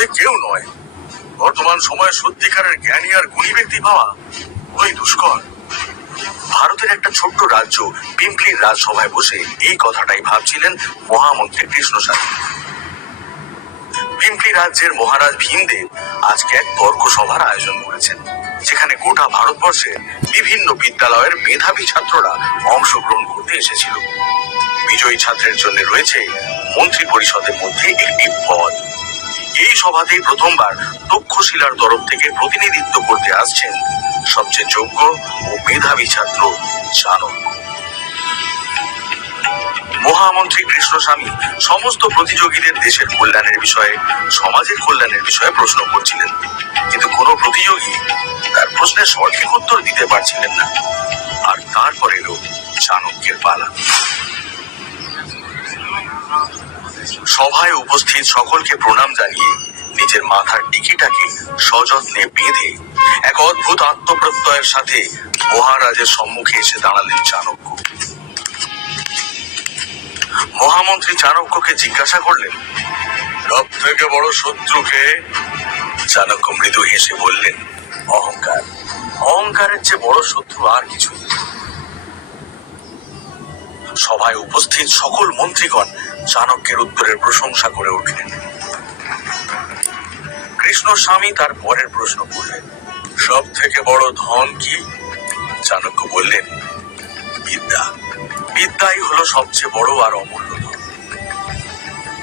মধ্যে কেউ নয়। বর্তমান সময়ে সত্যিকারের জ্ঞানী আর গুণী ব্যক্তি পাওয়া ওই দুষ্কর। ভারতের একটা ছোট্ট রাজ্য পিম্পলির রাজসভায় বসে এই কথাটাই ভাবছিলেন মহামন্ত্রী কৃষ্ণস্বামী। পিম্পলি রাজ্যের মহারাজ ভীমদেব আজকে এক তর্ক সভার আয়োজন করেছেন, যেখানে গোটা ভারতবর্ষের বিভিন্ন বিদ্যালয়ের মেধাবী ছাত্ররা অংশগ্রহণ করতে এসেছিল। বিজয়ী ছাত্রের জন্য রয়েছে মন্ত্রী পরিষদের মধ্যে একটি পদ। এই সভাতেই প্রথমবার তক্ষশিলার তরফ থেকে প্রতিনিধিত্ব করতে আসছেন সবচেয়ে যোগ্য ও মেধাবী ছাত্র চাণক্য। মহামন্ত্রী কৃষ্ণস্বামী সমস্ত প্রতিযোগীদের দেশের কল্যাণের বিষয়ে, সমাজের কল্যাণের বিষয়ে প্রশ্ন করছিলেন, কিন্তু কোনো প্রতিযোগী তার প্রশ্নের সঠিক উত্তর দিতে পারছিলেন না। আর তারপর এলো চাণক্যের পালা। সভায় উপস্থিত সকলকে প্রণাম জানিয়ে নিজের মাথার টিকিটাকে সযত্নে বেঁধে এক অদ্ভুত আত্মপ্রত্যয়ের সাথে মহারাজের সম্মুখে এসে দাঁড়ালেন চাণক্য। মহামন্ত্রী চাণক্যকে জিজ্ঞাসা করলেন, সব থেকে বড় শত্রুকে? চাণক্য মৃদু হেসে বললেন, অহংকার। অহংকারের চেয়ে বড় শত্রু আর কিছু নেই। সভায় উপস্থিত সকল মন্ত্রীগণ চাণক্যের উত্তরের প্রশংসা করে উঠলেন। কৃষ্ণস্বামী তার পরের প্রশ্ন করলেন, সব থেকে বড় ধন কি? চাণক্য বললেন, বিদ্যা। বিদ্যাই হলো সবচেয়ে বড় আর অমূল্য ধন।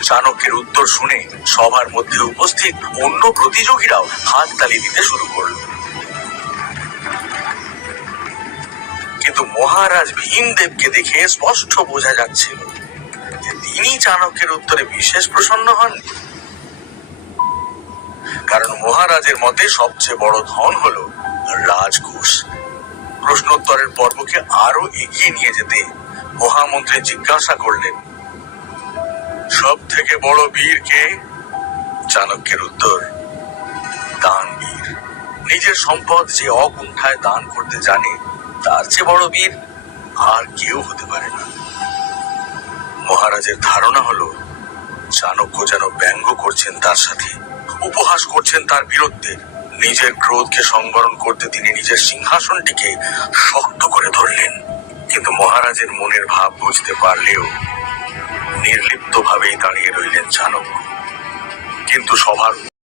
চাণক্যের উত্তর শুনে সভার মধ্যে উপস্থিত অন্য প্রতিযোগীরাও হাততালি দিতে শুরু করল। কিন্তু মহারাজ ভীমদেবকে দেখে স্পষ্ট বোঝা যাচ্ছিল যে তিনি চাণক্যের উত্তরে বিশেষ প্রসন্ন হননি। কারণ মহারাজের মতে সবচেয়ে বড় ধন হলো রাজকোষ। প্রশ্নোত্তরের পর্বকে আরো এগিয়ে নিয়ে যেতে মহামন্ত্রী জিজ্ঞাসা করলেন, সব থেকে বড় বীর কে? চাণক্যের উত্তর, দানবীর। নিজের সম্পদ যে অকুণ্ঠায় দান করতে জানে, তার চেয়ে বড় বীর আর কেউ হতে পারে না। মহারাজের ধারণা হলো চাণক্য যেন ব্যঙ্গ করছেন তার সাথে, উপহাস করছেন তার বীরত্বের। নিজের ক্রোধকে সংবরণ করতে তিনি নিজের সিংহাসনটিকে শক্ত করে ধরলেন। কিন্তু মহারাজের মনের ভাব বুঝতে পারলেও নির্লিপ্ত ভাবেই দাঁড়িয়ে রইলেন চাণক্য। কিন্তু সভার